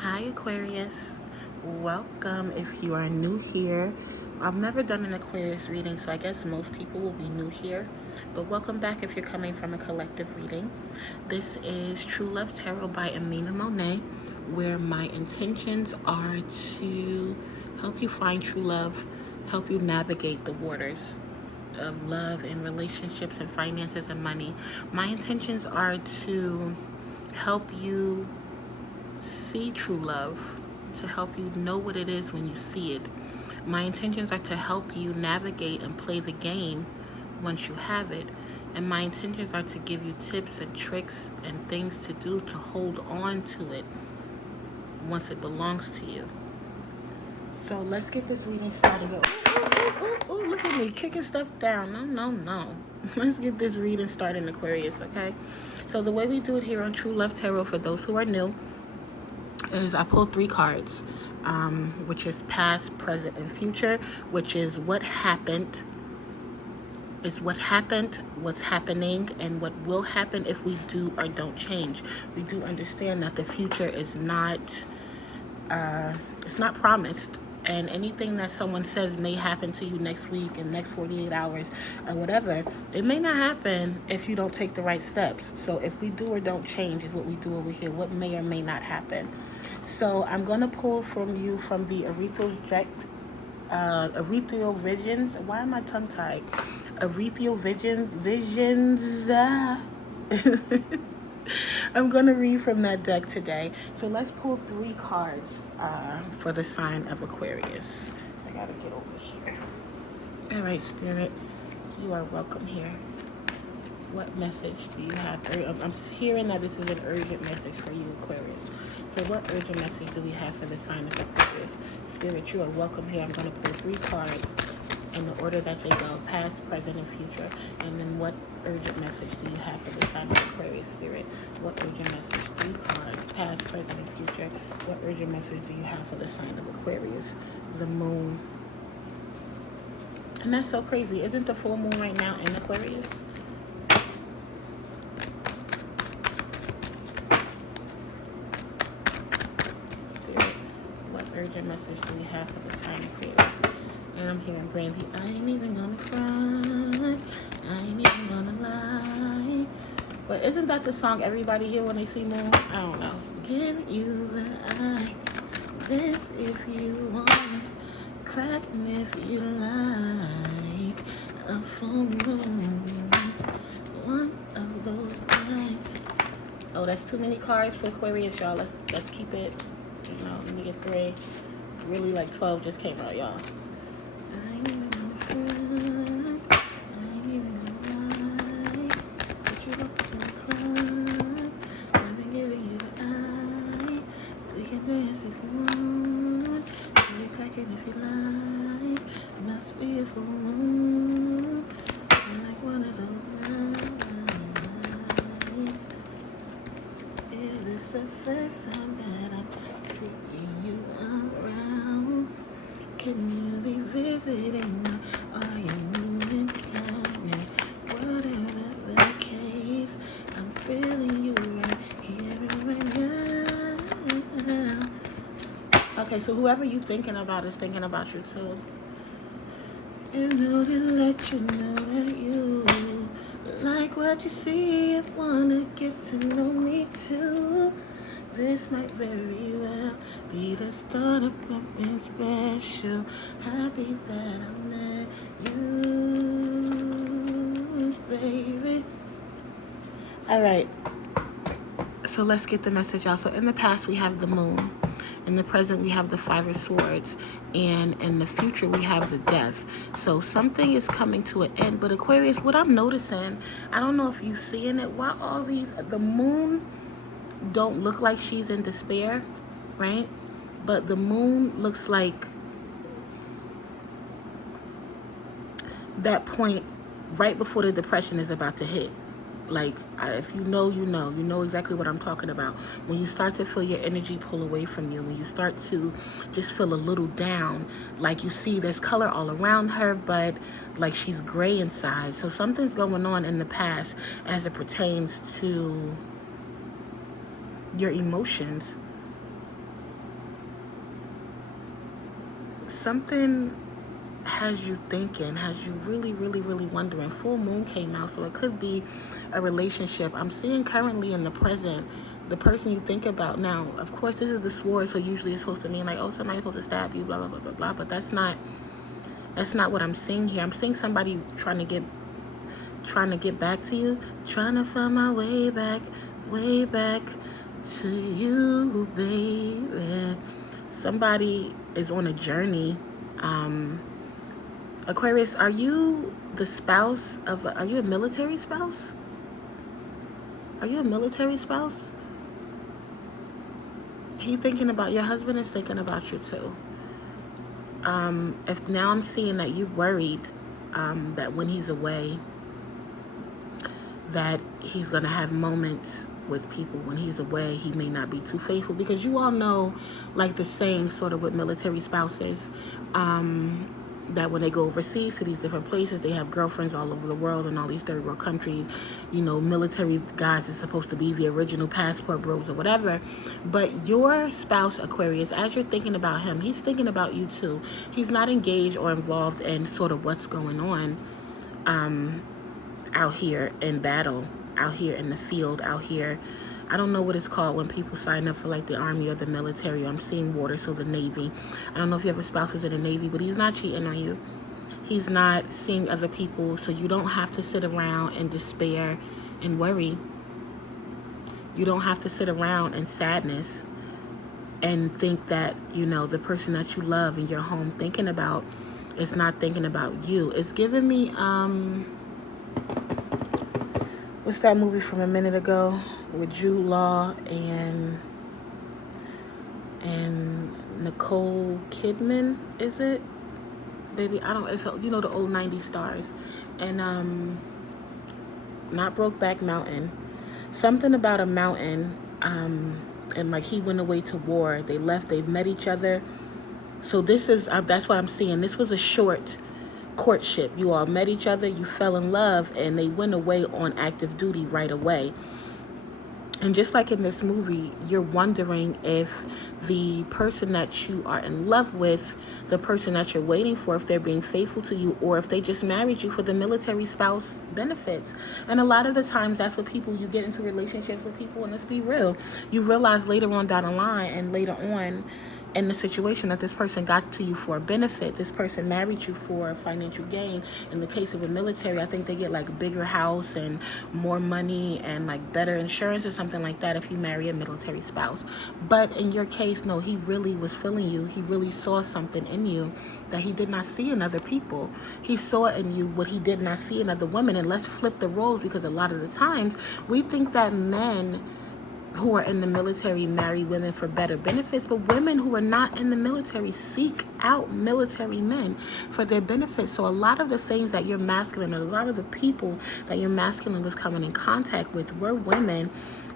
Hi Aquarius, welcome if you are new here. I've never done an Aquarius reading, so I guess most people will be new here, but welcome back if you're coming from a collective reading. This is True Love Tarot by Amina Monet, where my intentions are to help you find true love, help you navigate the waters of love and relationships and finances and money. My intentions are to help you see true love, to help you know what it is when you see it. My intentions are to help you navigate and play the game once you have it. And my intentions are to give you tips and tricks and things to do to hold on to it once it belongs to you. So let's get this reading started. Go. Ooh, look at me kicking stuff down. No. Let's get this reading started in Aquarius, okay? So the way we do it here on True Love Tarot, for those who are new, is I pulled 3 cards, which is past, present, and future, which is what happened, what's happening, and what will happen if we do or don't change. We do understand that the future is not, it's not promised. And anything that someone says may happen to you next week and next 48 hours or whatever, it may not happen if you don't take the right steps. So if we do or don't change is what we do over here, what may or may not happen. So I'm going to pull from you from the Ethereal Visions. Why am I tongue-tied? Ethereal Visions. I'm going to read from that deck today. So let's pull 3 cards for the sign of Aquarius. I got to get over here. All right, Spirit, you are welcome here. What message do you have? I'm hearing that this is an urgent message for you, Aquarius. So what urgent message do we have for the sign of Aquarius? Spirit, you are welcome here. I'm going to pull 3 cards in the order that they go, past, present, and future. And then what urgent message do you have for the sign of Aquarius, Spirit? What urgent message? 3 cards, past, present, and future. What urgent message do you have for the sign of Aquarius? The moon. And that's so crazy. Isn't the full moon right now in Aquarius? Spirit, what urgent message do we have for the sign of Aquarius? And I'm hearing Brandy, I ain't even gonna front, I ain't even gonna lie. But isn't that the song everybody hear when they see moon? I don't know. Give you the eye, dance if you want, crack me if you like, a full moon, one of those nights. Oh, that's too many cards for Aquarius, y'all. Let's keep it, let me get 3. Really, like 12 just came out, y'all. The first time that I'm seeing you around. Can you be visiting now? Are you moving town? Yeah. Whatever the case, I'm feeling you right here and right now. Okay, so whoever you thinking about is thinking about you too. In order to let you know that you like what you see and wanna get to know me too. This might very well be the start of something special. Happy that I met you, baby. All right. So let's get the message out. So in the past, we have the moon. In the present, we have the 5 of Swords. And in the future, we have the Death. So something is coming to an end. But Aquarius, what I'm noticing, I don't know if you're seeing it, why all these, the moon don't look like she's in despair, right? But the moon looks like that point right before the depression is about to hit. Like, if you know exactly what I'm talking about. When you start to feel your energy pull away from you, when you start to just feel a little down, like you see there's color all around her, but like she's gray inside. So something's going on in the past as it pertains to your emotions. something has you thinking, has you really, really, really wondering. Full moon came out, so it could be a relationship. I'm seeing currently in the present, the person you think about. Now, of course, this is the sword, so usually it's supposed to mean like, oh, somebody's supposed to stab you, blah, blah, blah, blah, blah. But that's not what I'm seeing here. I'm seeing somebody trying to get back to you, trying to find my way back to you, baby. Somebody is on a journey. Aquarius, are you the spouse of, are you a military spouse? Are you a military spouse? He thinking about, your husband is thinking about you too. If now I'm seeing that you're worried that when he's away, that he's going to have moments with people. When he's away, he may not be too faithful, because you all know, like the saying sort of with military spouses, that when they go overseas to these different places, they have girlfriends all over the world in all these third world countries. You know, military guys is supposed to be the original passport bros or whatever. But your spouse, Aquarius, as you're thinking about him, he's thinking about you too. He's not engaged or involved in sort of what's going on out here in battle, out here in the field, out here. I don't know what it's called when people sign up for like the Army or the military. I'm seeing water, so the Navy. I don't know if you have a spouse who's in the Navy, but he's not cheating on you. He's not seeing other people, so you don't have to sit around in despair and worry. You don't have to sit around in sadness and think that, you know, the person that you love in your home thinking about is not thinking about you. It's giving me, what's that movie from a minute ago with Jude Law and Nicole Kidman, is it? Baby, I don't, it's, you know, the old 90s stars. And not Brokeback Mountain. Something about a mountain, and like he went away to war. They left, they met each other. So this is, that's what I'm seeing. This was a short courtship. You all met each other, you fell in love, and they went away on active duty right away. And just like in this movie, you're wondering if the person that you are in love with, the person that you're waiting for, if they're being faithful to you, or if they just married you for the military spouse benefits. And a lot of the times that's what people, you get into relationships with people, and let's be real, you realize later on down the line and later on in the situation that this person got to you for a benefit. This person married you for financial gain. In the case of a military, I think they get like a bigger house and more money and like better insurance or something like that if you marry a military spouse. But in your case, no, he really was feeling you. He really saw something in you that he did not see in other people. He saw in you what he did not see in other women. And let's flip the roles, because a lot of the times we think that men who are in the military marry women for better benefits, but women who are not in the military seek out military men for their benefits. So a lot of the things that your masculine, or a lot of the people that your masculine was coming in contact with, were women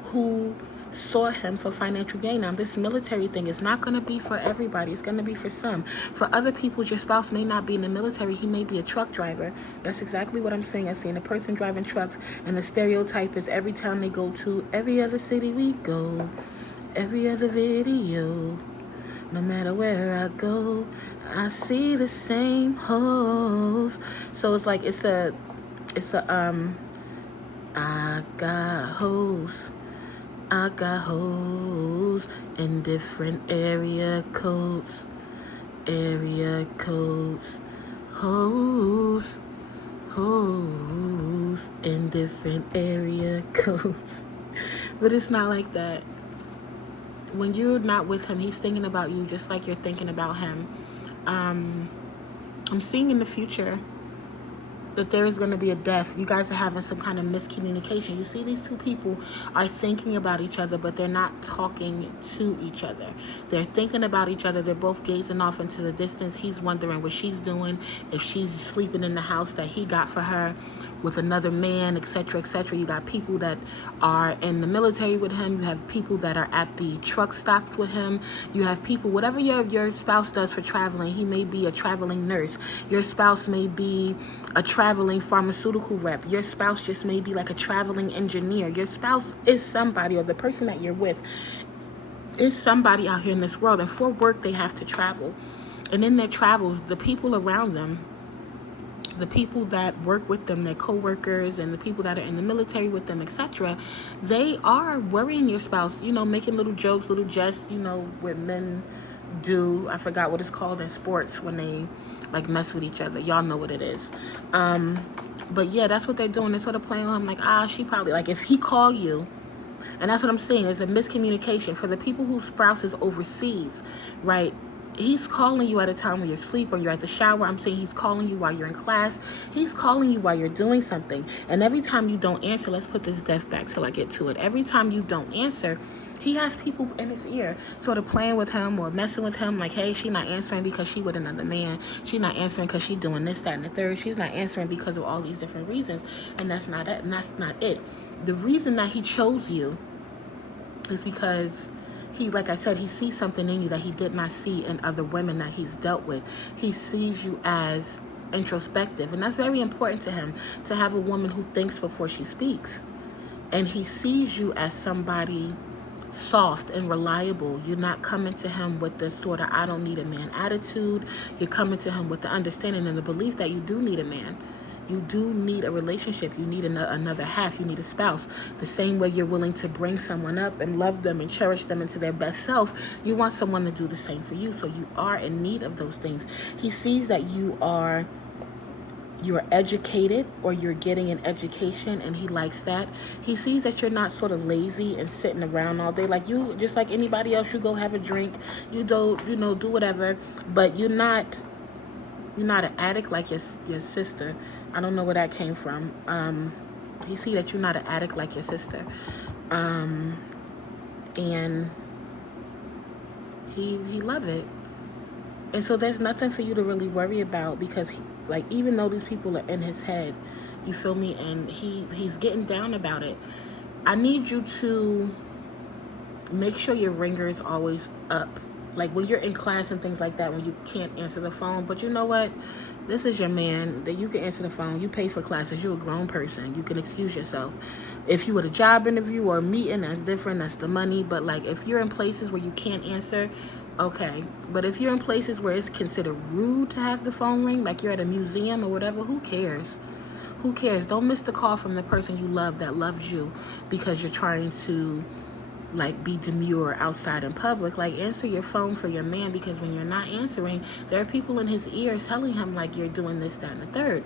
who saw him for financial gain. Now, this military thing is not going to be for everybody. It's going to be for some. For other people, your spouse may not be in the military. He may be a truck driver. That's exactly what I'm saying. I'm seeing a person driving trucks, and the stereotype is every town they go to, every other city we go, every other video, no matter where I go, I see the same hoes. So it's like, I got hoes. I got hoes in different area codes, hoes in different area codes. But it's not like that. When you're not with him, he's thinking about you just like you're thinking about him. I'm seeing in the future that there is going to be a death. You guys are having some kind of miscommunication. You see, these two people are thinking about each other, but they're not talking to each other. They're thinking about each other. They're both gazing off into the distance. He's wondering what she's doing, if she's sleeping in the house that he got for her with another man, etc., etc. You got people that are in the military with him. You have people that are at the truck stops with him. You have people, whatever your spouse does for traveling. He may be a traveling nurse. Your spouse may be a traveling pharmaceutical rep. Your spouse just may be like a traveling engineer. Your spouse is somebody, or the person that you're with is somebody out here in this world, and for work they have to travel. And in their travels, the people around them, the people that work with them, their co-workers and the people that are in the military with them, etc., they are worrying your spouse, making little jokes, little jests, what men do. I forgot what it's called in sports when they like mess with each other. Y'all know what it is. But yeah, that's what they're doing. They're sort of playing on him like, she probably, like, if he call you, and that's what I'm saying, it's a miscommunication for the people whose spouse is overseas, right? He's calling you at a time when you're asleep or you're at the shower. I'm saying he's calling you while you're in class. He's calling you while you're doing something. And every time you don't answer, let's put this death back till I get to it. Every time you don't answer, he has people in his ear sort of playing with him or messing with him like, hey, she not answering because she with another man. She not answering because she doing this, that, and the third. She's not answering because of all these different reasons. And that's not it. And that's not it. The reason that he chose you is because he, like I said, he sees something in you that he did not see in other women that he's dealt with. He sees you as introspective. And that's very important to him, to have a woman who thinks before she speaks. And he sees you as somebody soft and reliable. You're not coming to him with this sort of I don't need a man attitude. You're coming to him with the understanding and the belief that you do need a man. You do need a relationship. You need another half. You need a spouse. The same way you're willing to bring someone up and love them and cherish them into their best self, you want someone to do the same for you. So you are in need of those things. He sees that you're educated or you're getting an education, and he likes that. He sees that you're not sort of lazy and sitting around all day. Like you, just like anybody else, you go have a drink, you don't, do whatever, but you're not an addict like your sister. I don't know where that came from. He see that you're not an addict like your sister. And he love it. And so there's nothing for you to really worry about, because even though these people are in his head, you feel me, and he's getting down about it. I need you to make sure your ringer is always up. Like when you're in class and things like that, when you can't answer the phone, but you know what? This is your man, that you can answer the phone. You pay for classes. You're a grown person. You can excuse yourself. If you were a job interview or a meeting, that's different. That's the money. But like if you're in places where you can't answer, okay. But if you're in places where it's considered rude to have the phone ring, like you're at a museum or whatever, who cares? Who cares? Don't miss the call from the person you love that loves you because you're trying to be demure outside in public. Like, answer your phone for your man, because when you're not answering, there are people in his ears telling him like you're doing this, that, and the third.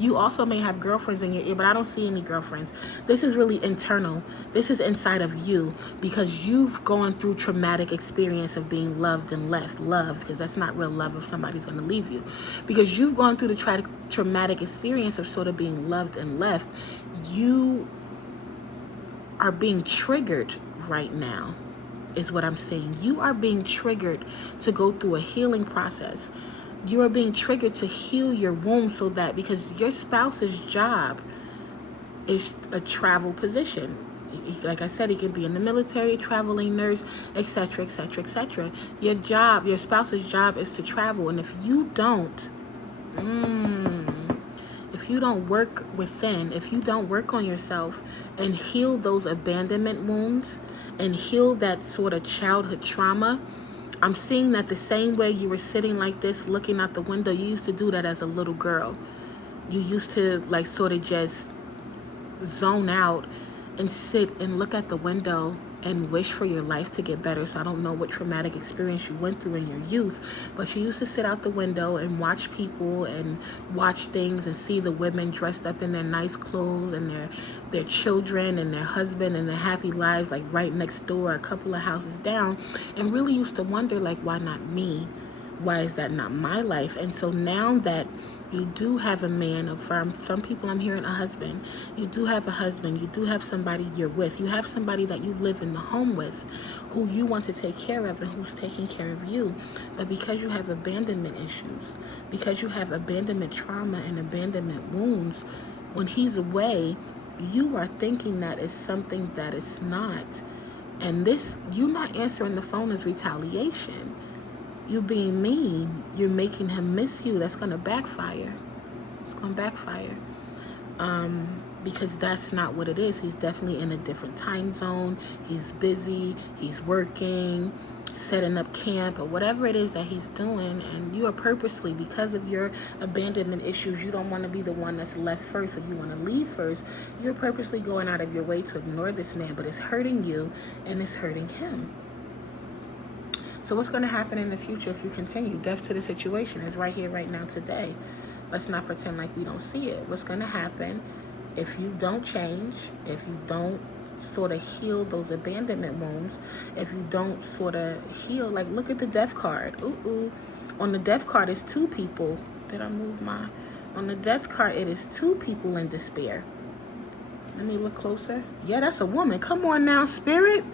You also may have girlfriends in your ear, but I don't see any girlfriends. This is really internal. This is inside of you, because you've gone through traumatic experience of being loved and left. Loved, because that's not real love if somebody's going to leave you. Because you've gone through the traumatic experience of sort of being loved and left. You are being triggered right now, is what I'm saying. You are being triggered to go through a healing process. You are being triggered to heal your wound, so that, because your spouse's job is a travel position. Like I said, he can be in the military, traveling nurse, etc., etc., etc. Your spouse's job is to travel. And if you don't, work within, if you don't work on yourself and heal those abandonment wounds and heal that sort of childhood trauma, I'm seeing that the same way you were sitting like this looking out the window, you used to do that as a little girl. You used to sort of just zone out and sit and look at the window and wish for your life to get better. So I don't know what traumatic experience you went through in your youth, but you used to sit out the window and watch people and watch things and see the women dressed up in their nice clothes and their children and their husband and their happy lives right next door, a couple of houses down, and really used to wonder why not me? Why is that not my life? And so now that you do have a man, or from some people I'm hearing a husband, you do have a husband, you do have somebody you're with, you have somebody that you live in the home with, who you want to take care of and who's taking care of you. But because you have abandonment issues, because you have abandonment trauma and abandonment wounds, when he's away, you are thinking that it's something that it's not. And this, you not answering the phone, is retaliation. You being mean, you're making him miss you. That's going to backfire. It's going to backfire. Because that's not what it is. He's definitely in a different time zone. He's busy. He's working. setting up camp or whatever it is that he's doing, and you are purposely, because of your abandonment issues, you don't want to be the one that's left first, or you want to leave first. You're purposely going out of your way to ignore this man, but it's hurting you and it's hurting him. So what's going to happen in the future if you continue? Death to the situation is right here, right now, today. Let's not pretend like we don't see it. What's going to happen if you don't change, if you don't sort of heal those abandonment wounds, if you don't sort of heal, like, look at the death card. On the death card is two people. Did I move my... On the death card, it is two people in despair. Let me look closer. Yeah, that's a woman. Come on now, spirit.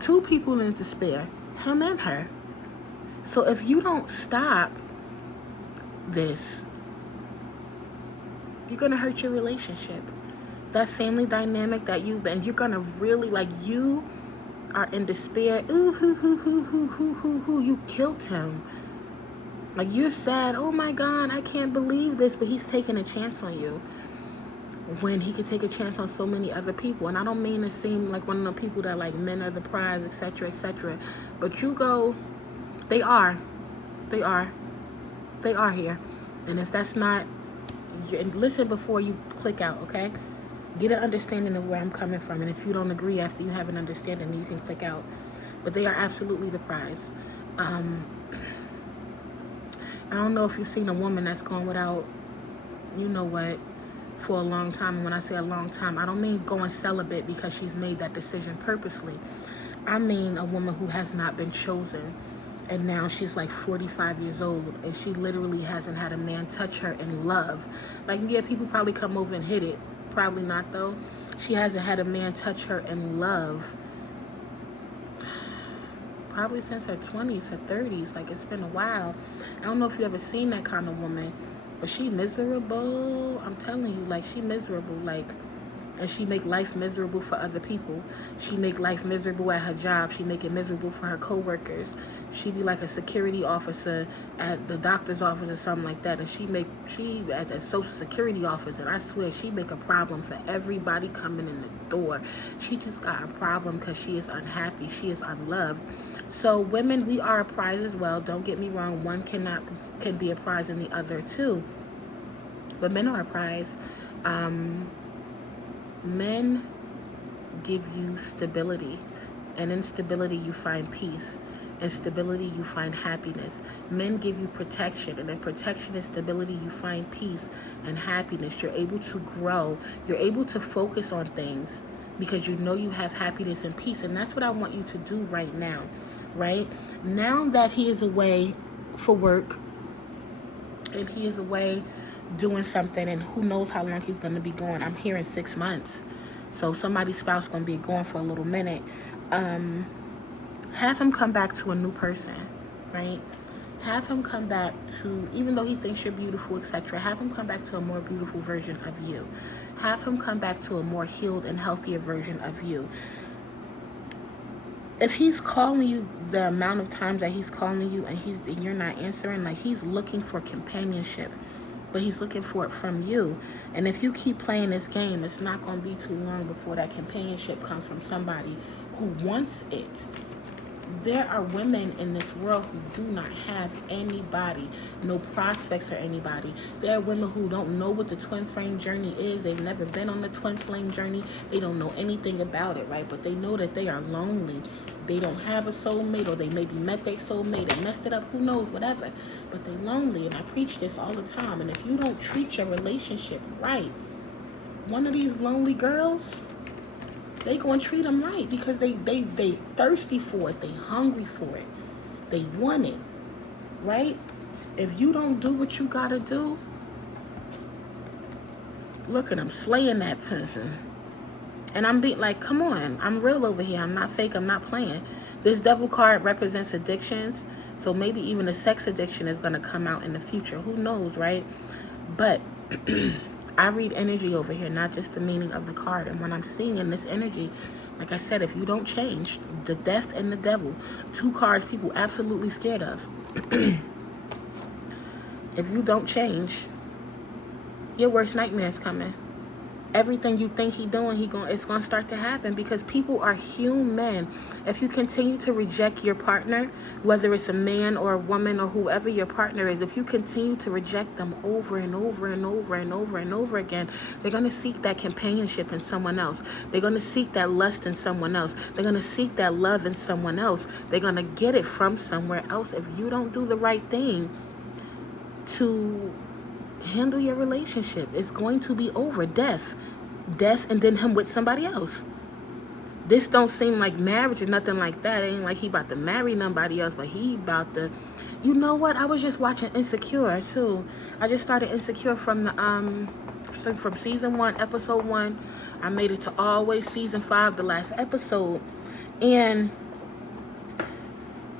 Two people in despair, him and her. So if you don't stop this, you're gonna hurt your relationship. That family dynamic that you've been, you're gonna really, like, you are in despair. You killed him. Like, you're sad. Oh my God, I can't believe this, but he's taking a chance on you, when he could take a chance on so many other people. And I don't mean to seem like one of the people that, like, men are the prize, etc., etc. But you go, they are here. And if that's not, listen before you click out, okay? Get an understanding of where I'm coming from. And if you don't agree after you have an understanding, then you can click out. But they are absolutely the prize. I don't know if you've seen a woman that's gone without, you know what, for a long time. And when I say a long time, I don't mean going celibate because she's made that decision purposely. I mean a woman who has not been chosen, and now she's like 45 years old, and she literally hasn't had a man touch her in love. Like, yeah, people probably come over and hit it. Probably not, though. She hasn't had a man touch her in love probably since her 20s, her 30s. Like, it's been a while. I don't know if you ever seen that kind of woman. But she miserable. I'm telling you, like, she miserable. Like, and she make life miserable for other people. She make life miserable at her job. She make it miserable for her co-workers. She be like a security officer at the doctor's office or something like that. And she at a social security office, and I swear she make a problem for everybody coming in the door. She just got a problem because she is unhappy. She is unloved. So women, we are a prize as well. Don't get me wrong. One can be a prize in the other too. But men are a prize. Men give you stability, and in stability you find peace. In stability you find happiness. Men give you protection, and in protection and stability you find peace and happiness. You're able to grow. You're able to focus on things because you know you have happiness and peace. And that's what I want you to do right now. Right now that he is away for work, and he is away doing something, and who knows how long he's going to be going. I'm hearing 6 months. So somebody's spouse going to be gone for a little minute. Have him come back to a new person, right? Have him come back to, even though he thinks you're beautiful, etc., have him come back to a more beautiful version of you. Have him come back to a more healed and healthier version of you. If he's calling you the amount of times that he's calling you and you're not answering, like, he's looking for companionship, but he's looking for it from you. And if you keep playing this game, it's not going to be too long before that companionship comes from somebody who wants it. There are women in this world who do not have anybody, no prospects or anybody. There are women who don't know what the twin flame journey is. They've never been on the twin flame journey. They don't know anything about it, right? But they know that they are lonely. They don't have a soulmate, or they maybe met their soulmate and messed it up. Who knows, whatever. But they're lonely, and I preach this all the time. And if you don't treat your relationship right, one of these lonely girls, they gonna treat them right because they thirsty for it. They hungry for it. They want it, right? If you don't do what you gotta do, look at them slaying that person. And I'm being like, come on, I'm real over here. I'm not fake. I'm not playing. This devil card represents addictions. So maybe even a sex addiction is gonna come out in the future. Who knows, right? But I read energy over here, not just the meaning of the card. And when I'm seeing in this energy, like I said, if you don't change, the death and the devil, two cards people absolutely scared of. If you don't change, your worst nightmare is coming. everything you think he doing, it's gonna start to happen, because people are human. If you continue to reject your partner, whether it's a man or a woman or whoever your partner is, if you continue to reject them over and over and over and over and over again, they're gonna seek that companionship in someone else. They're gonna seek that lust in someone else. They're gonna seek that love in someone else. They're gonna get it from somewhere else if you don't do the right thing to handle your relationship. It's going to be over. Death, and then him with somebody else. This don't seem like marriage or nothing like that. It ain't like he about to marry nobody else, but he about to, you know what? I was just watching Insecure too. I just started Insecure from the from season 1, episode 1. I made it to always season 5, the last episode, and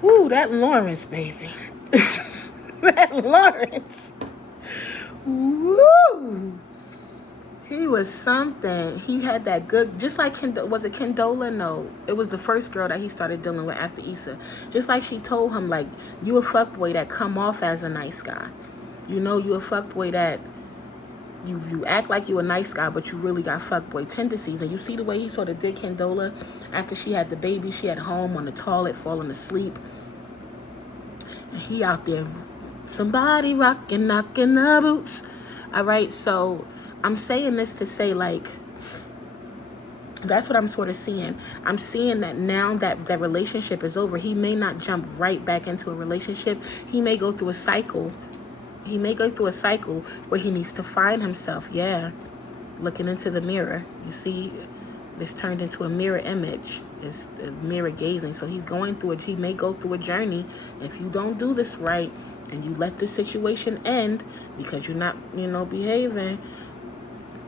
whoo, that Lawrence, baby. That Lawrence. Woo! He was something. He had that good, just like, was it Condola? No, it was the first girl that he started dealing with after Issa. Just like she told him, like, you a fuckboy that come off as a nice guy. You know, you a fuckboy that you act like you a nice guy, but you really got fuckboy tendencies. And you see the way he sort of did Condola after she had the baby. She at home on the toilet, falling asleep. And he out there, somebody rocking, knocking the boots. All right, so I'm saying this to say, like, that's what I'm sort of seeing. I'm seeing that now that that relationship is over, he may not jump right back into a relationship. He may go through a cycle. He may go through a cycle where he needs to find himself. Yeah, looking into the mirror. You see, this turned into a mirror image. It's a mirror gazing. So he's going through it. He may go through a journey. If you don't do this right and you let this situation end because you're not, behaving,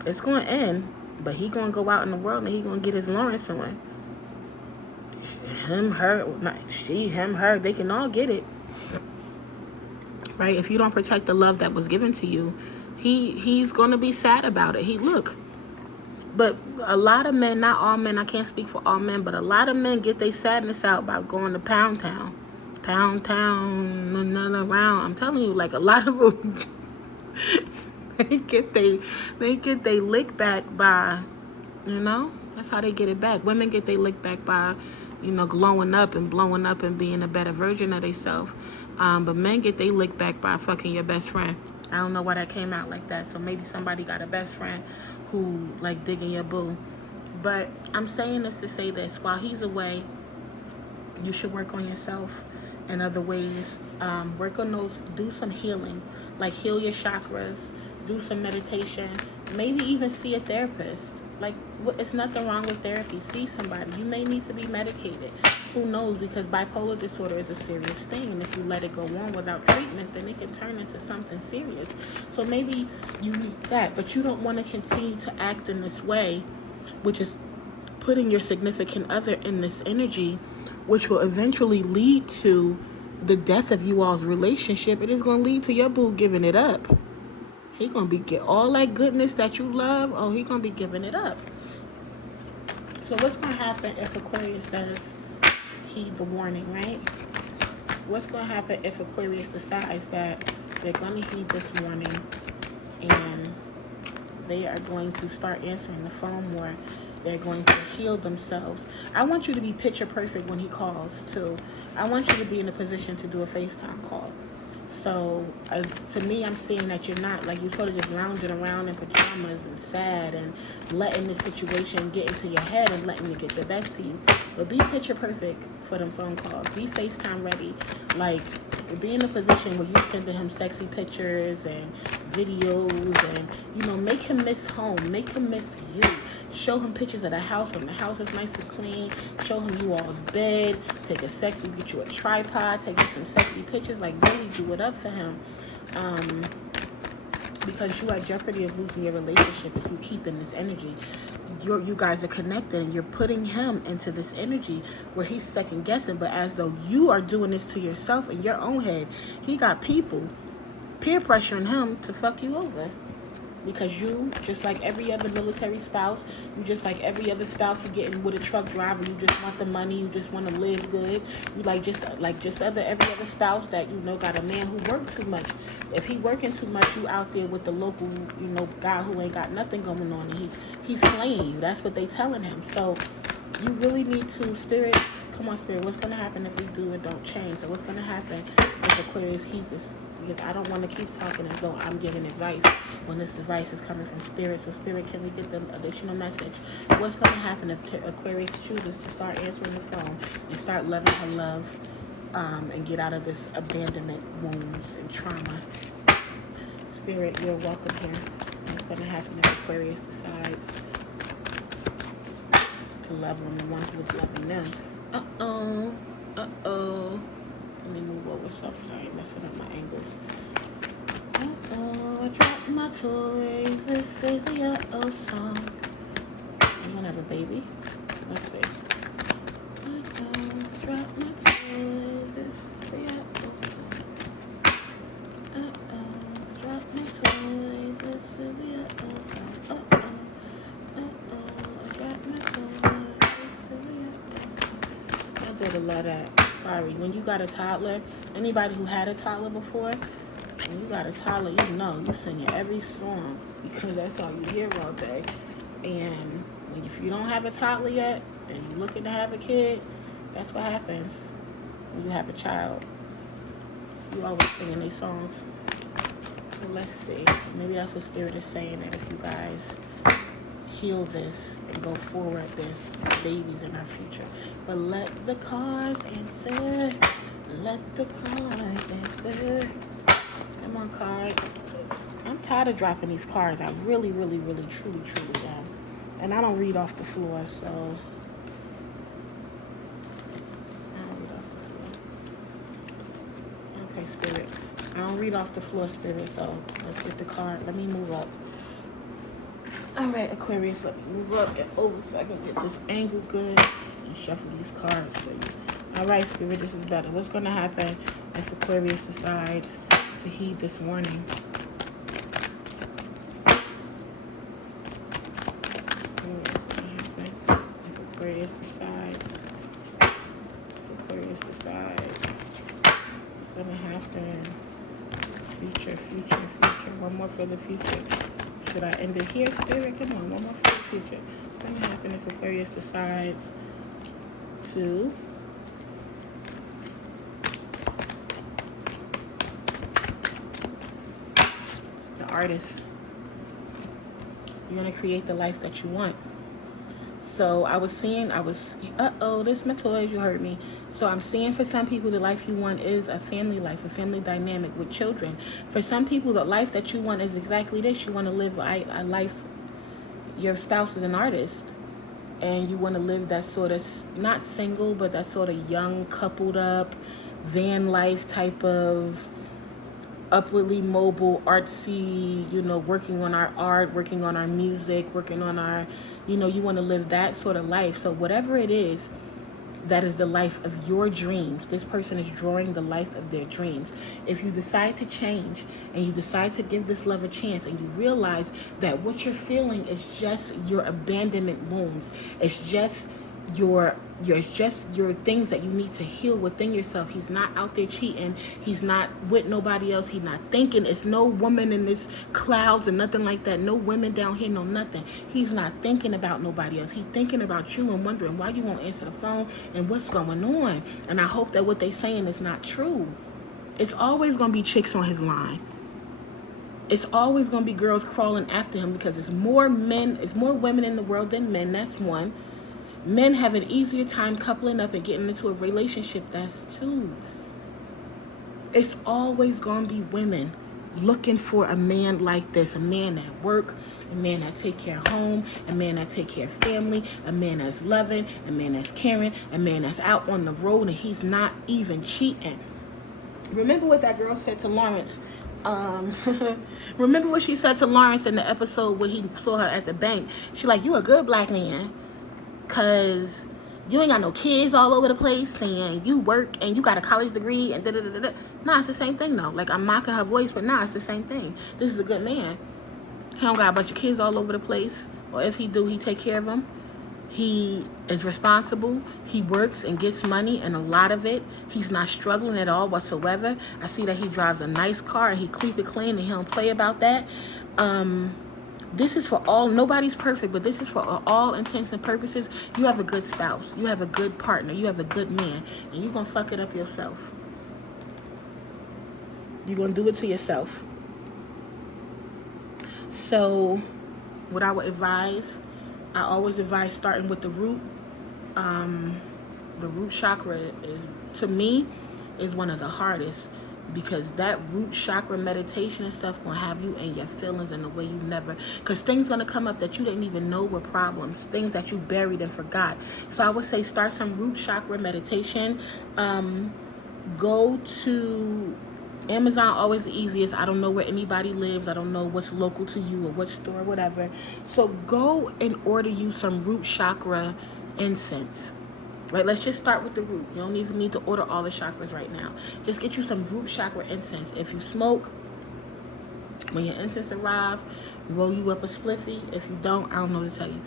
it's going to end. But he going to go out in the world and he going to get his Lawrence on. Him, her, not she, him, her, they can all get it. Right? If you don't protect the love that was given to you, he's going to be sad about it. But a lot of men, not all men, I can't speak for all men, but a lot of men get their sadness out by going to Pound Town. Pound Town, another round. I'm telling you, like, a lot of them, they get they lick back by, that's how they get it back. Women get they lick back by, glowing up and blowing up and being a better version of themselves. But men get they lick back by fucking your best friend. I don't know why that came out like that. So maybe somebody got a best friend who like digging your boo. But I'm saying this to say this: while he's away, you should work on yourself in other ways. Work on those. Do some healing, like heal your chakras. Do some meditation. Maybe even see a therapist. Like, it's nothing wrong with therapy. See somebody. You may need to be medicated. Who knows? Because bipolar disorder is a serious thing. And if you let it go on without treatment, then it can turn into something serious. So maybe you need that. But you don't want to continue to act in this way, which is putting your significant other in this energy, which will eventually lead to the death of you all's relationship. It is going to lead to your boo giving it up. He going to get all that goodness that you love. Oh, he going to be giving it up. So what's going to happen if Aquarius does heed the warning, right? What's going to happen if Aquarius decides that they're going to heed this warning and they are going to start answering the phone more? They're going to heal themselves. I want you to be picture perfect when he calls, too. I want you to be in a position to do a FaceTime call. So, to me, I'm seeing that you're not, like, you're sort of just lounging around in pajamas and sad and letting the situation get into your head and letting it get the best of you. But be picture perfect for them phone calls. Be FaceTime ready. Like, be in a position where you're sending him sexy pictures and videos and, make him miss home. Make him miss you. Show him pictures of the house when the house is nice and clean. Show him you all's bed. Get you a tripod. Take you some sexy pictures. Like, really do it up for him. Because you are at jeopardy of losing your relationship if you keep in this energy. You guys are connected and you're putting him into this energy where he's second guessing, but as though you are doing this to yourself in your own head. He got people peer pressuring him to fuck you over. because you, just like every other military spouse, you just like every other spouse who getting with a truck driver, you just want the money, you just want to live good. You every other spouse that got a man who work too much. If he working too much, you out there with the local guy who ain't got nothing going on, and he's slaying you. That's what they telling him. So you really need to, Spirit, come on, Spirit, what's going to happen if we do and don't change? So what's going to happen if Aquarius keeps this? Because I don't want to keep talking as though I'm giving advice when this advice is coming from Spirit. So Spirit, can we get the additional message? What's going to happen if Aquarius chooses to start answering the phone and start loving her love, and get out of this abandonment, wounds, and trauma? Spirit, you're welcome here. What's going to happen if Aquarius decides to love them, the one who is loving them? Let me move over so sorry, messing up my angles. I dropped my toys. This is the song. I'm gonna have a baby. Let's see. Drop my toys. This is the song. Drop my toys. This is the song. I dropped my toys. I did a lot of that. Sorry, when you got a toddler, anybody who had a toddler before, when you got a toddler, you singing every song because that's all you hear all day. And if you don't have a toddler yet and you're looking to have a kid, that's what happens when you have a child. You always singing these songs. So let's see. Maybe that's what Spirit is saying, that if you guys heal this and go forward, there's babies in our future. But let the cards answer. Let the cards answer. Come on, cards. I'm tired of dropping these cards. I really, really, really, truly, truly am. And I don't read off the floor, so I don't read off the floor. Okay, Spirit. I don't read off the floor, Spirit, so let's get the card. Let me move up. All right, Aquarius, let me move up and over so I can get this angle good and shuffle these cards for you. All right, Spirit, this is better. What's going to happen if Aquarius decides to heed this warning? If Aquarius decides, what's going to happen? Future. One more for the future. Should I end it here, Spirit? Come on, one more for the future. What's going to happen if Aquarius decides to the artist? You're going to create the life that you want. So this my toys, you heard me. So I'm seeing for some people the life you want is a family life, a family dynamic with children. For some people, the life that you want is exactly this. You want to live a life, your spouse is an artist, and you want to live that sort of, not single, but that sort of young, coupled up, van life type of upwardly mobile, artsy, working on our art, working on our music, working on our, you want to live that sort of life. So whatever it is, that is the life of your dreams. This person is drawing the life of their dreams. If you decide to change and you decide to give this love a chance and you realize that what you're feeling is just your abandonment wounds, it's just your things that you need to heal within yourself. He's not out there cheating. He's not with nobody else. He's not thinking. It's no woman in this clouds and nothing like that. No women down here, no nothing. He's not thinking about nobody else. He's thinking about you and wondering why you won't answer the phone and what's going on. And I hope that what they're saying is not true. It's always going to be chicks on his line. It's always going to be girls crawling after him because it's more women in the world than men. That's one. Men have an easier time coupling up and getting into a relationship. That's two. It's always going to be women looking for a man like this. A man that work, a man that take care of home, a man that take care of family, a man that's loving, a man that's caring, a man that's out on the road and he's not even cheating. Remember what that girl said to Lawrence? Remember what she said to Lawrence in the episode when he saw her at the bank? She like, you a good black man. Because you ain't got no kids all over the place and you work and you got a college degree and da-da-da-da-da. Nah, it's the same thing, though. Like, I'm mocking her voice, but nah, it's the same thing. This is a good man. He don't got a bunch of kids all over the place. Or if he do, he take care of them. He is responsible. He works and gets money, and a lot of it, he's not struggling at all whatsoever. I see that he drives a nice car and he keep it clean and he don't play about that. This is for all, nobody's perfect, but this is for all intents and purposes. You have a good spouse. You have a good partner. You have a good man, and you're going to fuck it up yourself. You're going to do it to yourself. So what I would advise, I always advise starting with the root. The root chakra is, to me, is one of the hardest, because that root chakra meditation and stuff gonna have you in your feelings in a way you never, because things gonna come up that you didn't even know were problems, things that you buried and forgot. So I would say start some root chakra meditation. Go to Amazon, always the easiest. I don't know where anybody lives. I don't know what's local to you or what store, whatever. So go and order you some root chakra incense. Right, let's just start with the root. You don't even need to order all the chakras right now. Just get you some root chakra incense. If you smoke, when your incense arrives, roll you up a spliffy. If you don't, I don't know what to tell you.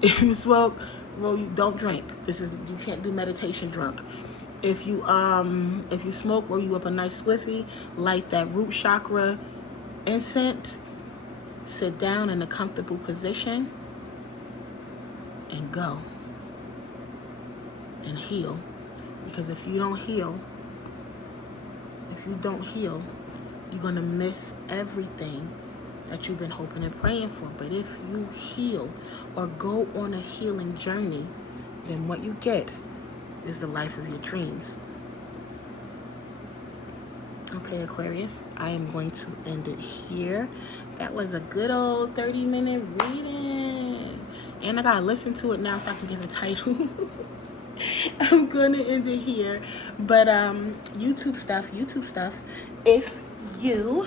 If you smoke, don't drink. You can't do meditation drunk. If you smoke, roll you up a nice spliffy, light that root chakra incense, sit down in a comfortable position, and go. And heal. Because if you don't heal, you're going to miss everything that you've been hoping and praying for. But if you heal or go on a healing journey, then what you get is the life of your dreams. Okay, Aquarius, I am going to end it here. That was a good old 30-minute reading. And I got to listen to it now so I can give a title. I'm gonna end it here. But YouTube stuff. If you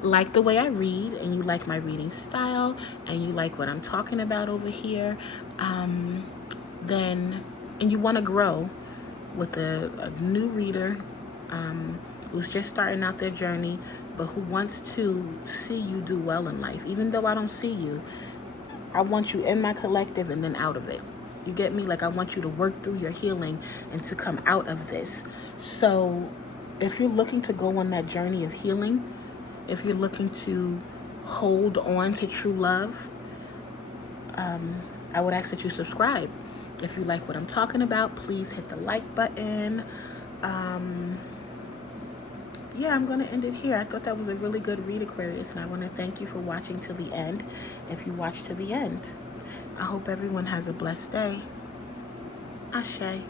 like the way I read, and you like my reading style, and you like what I'm talking about over here, then, and you want to grow with a new reader who's just starting out their journey, but who wants to see you do well in life. Even though I don't see you, I want you in my collective and then out of it. You get me? Like, I want you to work through your healing and to come out of this. So if you're looking to go on that journey of healing, if you're looking to hold on to true love, I would ask that you subscribe. If you like what I'm talking about, please hit the like button. Yeah, I'm going to end it here. I thought that was a really good read, Aquarius, and I want to thank you for watching to the end. If you watched to the end, I hope everyone has a blessed day. Ashe.